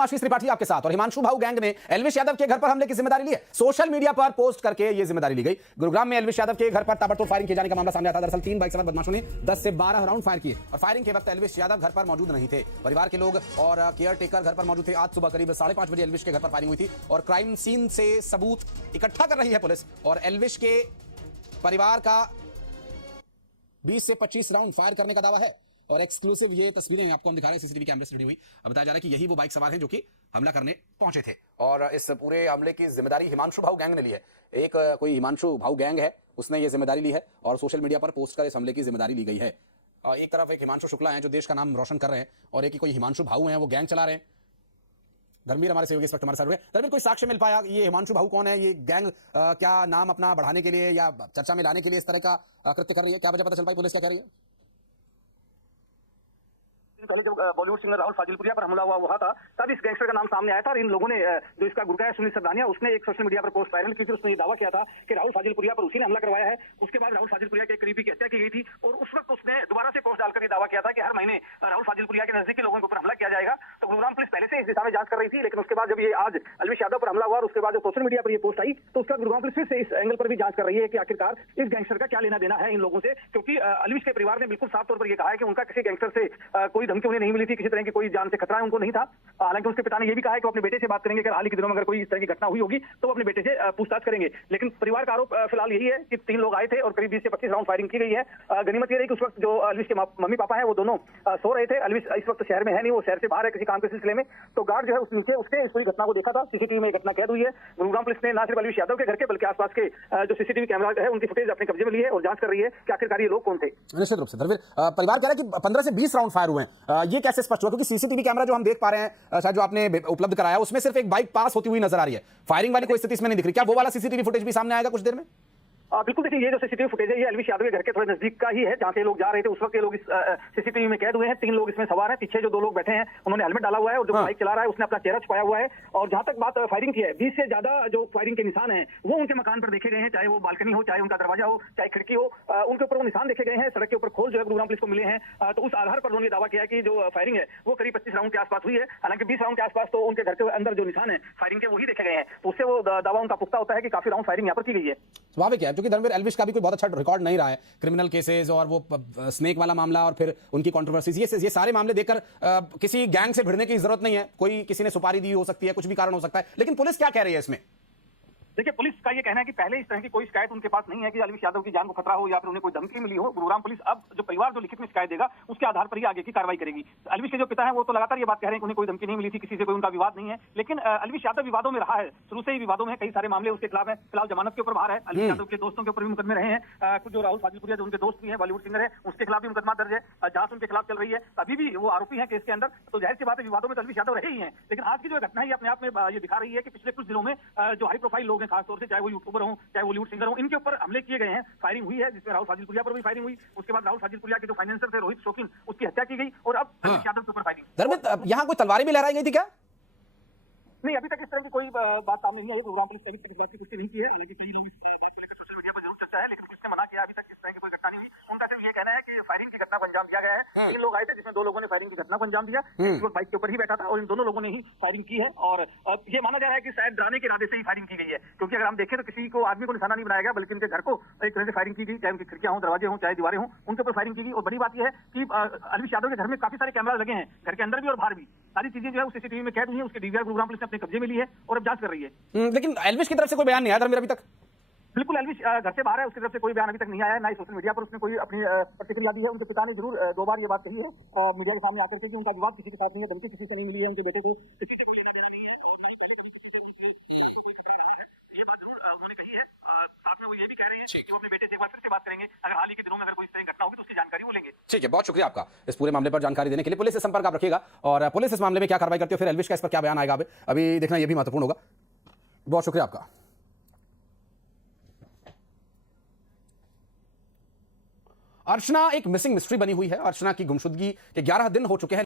आशीष त्रिपाठी आपके साथ और हिमांशु भाऊ गैंग ने एल्विश यादव के घर पर हमले की जिम्मेदारी ली है। सोशल मीडिया पर पोस्ट करके यह जिम्मेदारी ली गई। गुरुग्राम में एल्विश यादव के घर पर ताबड़तोड़ फायरिंग किए जाने का मामला सामने आता। दरअसल 3 बाइक सवार बदमाशों ने 10 से 12 राउंड फायर किए और फायरिंग के वक्त एल्विश यादव घर पर मौजूद नहीं थे। परिवार के लोग और केयर टेकर घर पर मौजूद थे। आज सुबह करीब 5:30 बजे एल्विश के घर पर फायरिंग हुई थी और क्राइम सीन से सबूत इकट्ठा कर रही है पुलिस। और एल्विश के परिवार का 20 से 25 राउंड फायर करने का दावा है। और एक्सक्लूसिव ये तस्वीरें आपको हम दिखा रहे हैं सीसीटीवी कैमरे से जुड़ी हुई। अब बताया जा रहा है कि यही वो बाइक सवार हैं जो कि हमला करने पहुंचे थे और इस पूरे हमले की जिम्मेदारी हिमांशु भाऊ गैंग ने ली है। एक कोई हिमांशु भाऊ गैंग है, उसने ये जिम्मेदारी ली है और सोशल मीडिया पर पोस्ट कर इस हमले की जिम्मेदारी ली गई है। एक तरफ एक हिमांशु शुक्ला है जो देश का नाम रोशन कर रहे हैं और एक कोई हिमांशु भाऊ हैं वो गैंग चला रहे हैं। धर्मवीर हमारे सहयोगी इस वक्त हमारे साथ हुए। धर्मवीर, कोई साक्ष्य मिल पाया ये हिमांशु भाऊ कौन है? ये गैंग क्या नाम अपना बढ़ाने के लिए या चर्चा में लाने के लिए इस तरह का कृत्य कर रही है? क्या वजह पता चल पाई? पुलिस क्या कह रही है? पहले जब बॉलीवुड सिंगर राहुल फाजिलपुरिया पर हमला हुआ था तब इस गैंगस्टर का नाम सामने आया था और इन लोगों ने जो इसका गुरगा है सुनील सरदानिया, उसने एक सोशल मीडिया पर पोस्ट वायरल की थी। उसने ये दावा किया था कि राहुल फाजिलपुरिया पर उसी ने हमला करवाया है। उसके बाद राहुल फाजिलपुरिया के करीबी की हत्या की गई थी और उस वक्त उसने दोबारा से पोस्ट डालकर ये दावा किया था कि हर महीने राहुल फाजिलपुरिया के नजदीकी लोगों के ऊपर हमला किया जाएगा। तो गुरुग्राम पुलिस पहले से इस दिशा में जांच कर रही थी, लेकिन उसके बाद जब ये आज एल्विश यादव पर हमला हुआ और उसके बाद जब सोशल मीडिया पर ये पोस्ट आई तो उसका गुरुग्राम पुलिस फिर से इस एंगल पर भी जांच कर रही है कि आखिरकार इस गैंगस्टर का क्या लेना देना है इन लोगों से। क्योंकि एल्विश के परिवार ने बिल्कुल साफ तौर पर यह कहा है कि उनका किसी गैंगस्टर से कोई धमकी उन्हें नहीं मिली थी, किसी तरह की कोई जान से खतरा उनको नहीं था। हालांकि उसके पिता ने यह भी कहा है कि वो अपने बेटे से बात करेंगे, अगर हाल ही के दिनों में अगर कोई इस तरह की घटना हुई होगी तो वो अपने बेटे से पूछताछ करेंगे। लेकिन परिवार का आरोप फिलहाल यही है कि 3 लोग आए थे और करीब 20 से 25 राउंड फायरिंग की गई है। गनीमत ये रही कि उस वक्त जो एल्विश के मम्मी पापा है वो दोनों सो रहे थे। एल्विश इस वक्त शहर में है नहीं, वो शहर से बाहर है किसी काम के सिलसिले में। तो गार्ड जो है उस नीचे उसके इस पूरी घटना को देखा था। सीसीटीवी में घटना कैद हुई है। गुरुग्राम पुलिस ने न सिर्फ एल्विश यादव के घर के बल्कि आसपास के जो सीसीटीवी कैमरा है उनकी फुटेज अपने कब्जे में ली है और जांच कर रही है कि आखिरकार ये लोग कौन थे। निश्चित रूप से धर्मवीर, परिवार कह रहा है कि 15 से 20 राउंड फायर हुए हैं। ये कैसे स्पष्ट हुआ? क्योंकि सीसीटीवी कैमरा जो हम देख पा रहे हैं शायद जो आपने उपलब्ध कराया उसमें सिर्फ एक बाइक पास होती हुई नजर आ रही है। फायरिंग वाली कोई स्थिति इसमें नहीं दिख रही। क्या वो वाला सीसीटीवी फुटेज भी सामने आएगा कुछ देर में? बिल्कुल, देखिए ये जो सीसीटीवी फुटेज है ये एल्विश यादव के घर के थोड़े नजदीक का ही है, जहां से लोग जा रहे थे उस वक्त ये लोग इस सीसीटीवी में कैद हुए हैं। 3 लोग इसमें सवार हैं। पीछे जो 2 लोग बैठे हैं उन्होंने हेलमेट डाला हुआ है और जो बाइक चला रहा है उसने अपना चेहरा छुपाया हुआ है। और जहां तक बात फायरिंग की है, 20 से ज्यादा जो फायरिंग के निशान हैं वो उनके मकान पर देखे गए हैं, चाहे वो बालकनी हो, चाहे उनका दरवाजा हो, चाहे खिड़की हो, उनके ऊपर वो निशान देखे गए हैं। सड़क के ऊपर खोल जो है गुरुग्राम पुलिस को मिले हैं। तो उस आधार पर उन्होंने दावा किया है कि जो फायरिंग है वो करीब 25 राउंड के आसपास हुई है। हालांकि 20 राउंड के आसपास तो उनके घर के अंदर जो निशान है फायरिंग के वही देखे गए हैं, तो उससे वो दावा उनका पुख्ता होता है कि काफी राउंड फायरिंग यहाँ पर की गई है। स्वाभाविक है, क्योंकि धर्मवीर एल्विश का भी कोई बहुत अच्छा रिकॉर्ड नहीं रहा है। क्रिमिनल केसेस और वो स्नेक वाला मामला और फिर उनकी कंट्रोवर्सीज, ये सारे मामले देखकर किसी गैंग से भिड़ने की जरूरत नहीं है। कोई किसी ने सुपारी दी हो सकती है, कुछ भी कारण हो सकता है। लेकिन पुलिस क्या कह रही है इसमें? देखिए, पुलिस का ये कहना है कि पहले इस तरह की कोई शिकायत उनके पास नहीं है कि एल्विश यादव की जान को खतरा हो या फिर उन्हें कोई धमकी मिली हो। गुरुग्राम पुलिस अब जो परिवार जो लिखित में शिकायत देगा उसके आधार पर ही आगे की कार्रवाई करेगी। एल्विश के जो पिता है वो तो लगातार ये बात कह रहे हैं कि उन्हें कोई धमकी नहीं मिली थी, किसी से कोई उनका विवाद नहीं है। लेकिन एल्विश यादव विवादों में रहा है, शुरू से ही विवादों में, कई सारे मामले उसके खिलाफ है। फिलहाल जमानत के ऊपर बाहर है। एल्विश यादव के दोस्तों के ऊपर भी मुकदमे रहे हैं। कुछ जो राहुल फाजिलपुरिया जो उनके दोस्त भी है, बॉलीवुड सिंगर है, उसके खिलाफ भी मुकदमा दर्ज है, जांच उनके खिलाफ चल रही है। अभी भी वो आरोपी है केस के अंदर। तो जाहिर सी बात है विवादों में तो एल्विश यादव रहे ही हैं। लेकिन आज की जो घटना है अपने आप में ये दिखा रही है कि पिछले कुछ दिनों में जो हाई प्रोफाइल लोग हैं, खासतौर से चाहे वो यूट्यूबर हो, चाहे बॉलीवुड सिंगर हो, इनके ऊपर हमले किए गए हैं। फायरिंग हुई है जिसमें राहुल फाजिलपुरिया पर भी फायरिंग हुई। उसके बाद राहुल फाजिलपुरिया के जो फाइनेंसर थे रोहित शौकीन, उसकी हत्या की गई और अब एल्विश यादव के ऊपर फायरिंग। धर्मवीर, यहाँ कोई तलवारें भी लहराई गई थी क्या? नहीं, अभी तक इस तरह की कोई बात सामने नहीं आई। गुरुग्राम पुलिस ने इस बात की पुष्टि नहीं की है। हालांकि कई लोग इस बात को लेकर सोशल मीडिया पर जरूर चर्चा है, लेकिन किसने मना किया? अभी तक इस तरह की कोई घटना नहीं हुई। उनका सिर्फ ये कहना है कि फायरिंग की घटना को अंजाम दिया गया है। 3 लोग आए थे जिसमें 2 लोगों ने फायरिंग की घटना को अंजाम दिया। एक लोग बाइक के ऊपर ही बैठा था और इन दोनों लोगों ने ही फायरिंग की है। और ये माना जा रहा है कि शायद डराने के इरादे से ही फायरिंग की गई है, क्योंकि अगर हम देखें तो किसी को आदमी को निशाना नहीं बनाया गया, बल्कि उनके घर को एक तरह से फायरिंग की गई। चाहे उनकी खिड़कियां हो, दरवाजे हो, चाहे दीवारें हो, उनके ऊपर फायरिंग की गई। और बड़ी बात यह है कि एल्विश यादव के घर में काफी सारे कैमरा लगे हैं, घर के अंदर भी और बाहर भी। सारी चीजें जो है सीसीटीवी में कैद हुई है। उसके डीवीआर गुरुग्राम पुलिस ने अपने कब्जे में ली है और अब जांच कर रही है। लेकिन एल्विश की तरफ से कोई बयान नहीं आया धर्मवीर अभी तक? बिल्कुल, एल्विश घर से बाहर है, उसकी तरफ से कोई बयान अभी तक नहीं आया है। ना ही सोशल मीडिया पर उसने कोई अपनी प्रतिक्रिया दी है। उनके पिता ने जरूर 2 बार ये बात कही है मीडिया के सामने आकर के कि उनका विवाद किसी के साथ नहीं है, धमकी किसी से नहीं मिली है, उनके बेटे को किसी से कोई लेना देना नहीं है और ना ही पहले कभी किसी से कोई खतरा रहा है। ये बात जरूर उन्होंने कही है। साथ में वो ये भी कह रही है कि वो अपने बेटे से एक बार फिर से बात करेंगे। अगर हाल ही के दिनों में अगर कोई इस तरह की घटना होगी तो उसकी जानकारी वो लेंगे। ठीक है, बहुत शुक्रिया आपका इस पूरे मामले पर जानकारी देने के लिए। पुलिस से संपर्क आप रखिएगा और पुलिस इस मामले में क्या कार्रवाई करती है, फिर एल्विश का इस पर क्या बयान आएगा अभी देखना ये भी महत्वपूर्ण होगा। बहुत शुक्रिया आपका। अर्चना एक मिसिंग मिस्ट्री बनी हुई है। अर्चना की गुमशुदगी के 11 दिन हो चुके हैं।